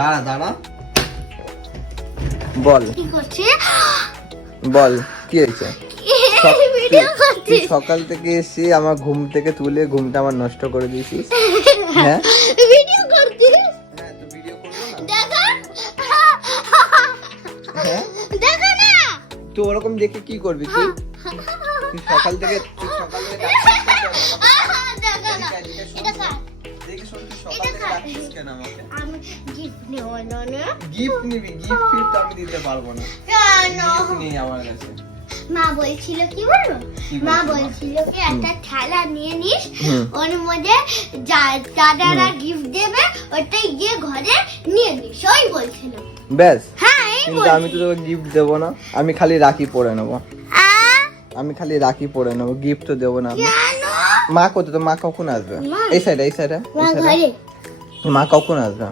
দাঁড়া দাঁড়া বল কি করছে? বল কি হয়েছে? ভিডিও করছে। তুই সকাল থেকে এসে আমার ঘুম থেকে তুলে ঘুমটা আমার নষ্ট করে দিয়েছিস। হ্যাঁ ভিডিও করছে। হ্যাঁ তো ভিডিও করবো না। দেখা হ্যাঁ দেখা না। তুই ওরকম দেখে কি করবি তুই? তুই সকাল থেকে দেখা না। এটা কার? দেখি শোন, তুই সকাল থেকে ডাকছিস কেন আমাকে? আমি গিফট নেব না। গিফট নিবি? গিফট ফিফট আমি দিতে পারবো না। কেন? গিফট নেই আমার কাছে। মা বলছিল কি বলবো? কি মা বলছিল? বলছিল কি একটা থালা নিয়ে নিস, হুম। ওর মধ্যে দাদারা গিফট দেবে, ওটাই গিয়ে ঘরে নিয়ে নিস, ওই বলছিল। ব্যাস। হ্যাঁ এই কিন্তু আমি তো তোকে গিফট দেবো না, আমি খালি রাখি পরে নেবো। আমি খালি রাখি পরে নেবো, গিফট তো দেবো না আমি। কেন? মা কোথায়? তো মা কখন আসবে? মা? এই সাইডে এই সাইডে মা ঘরে। মা কখন আসবে?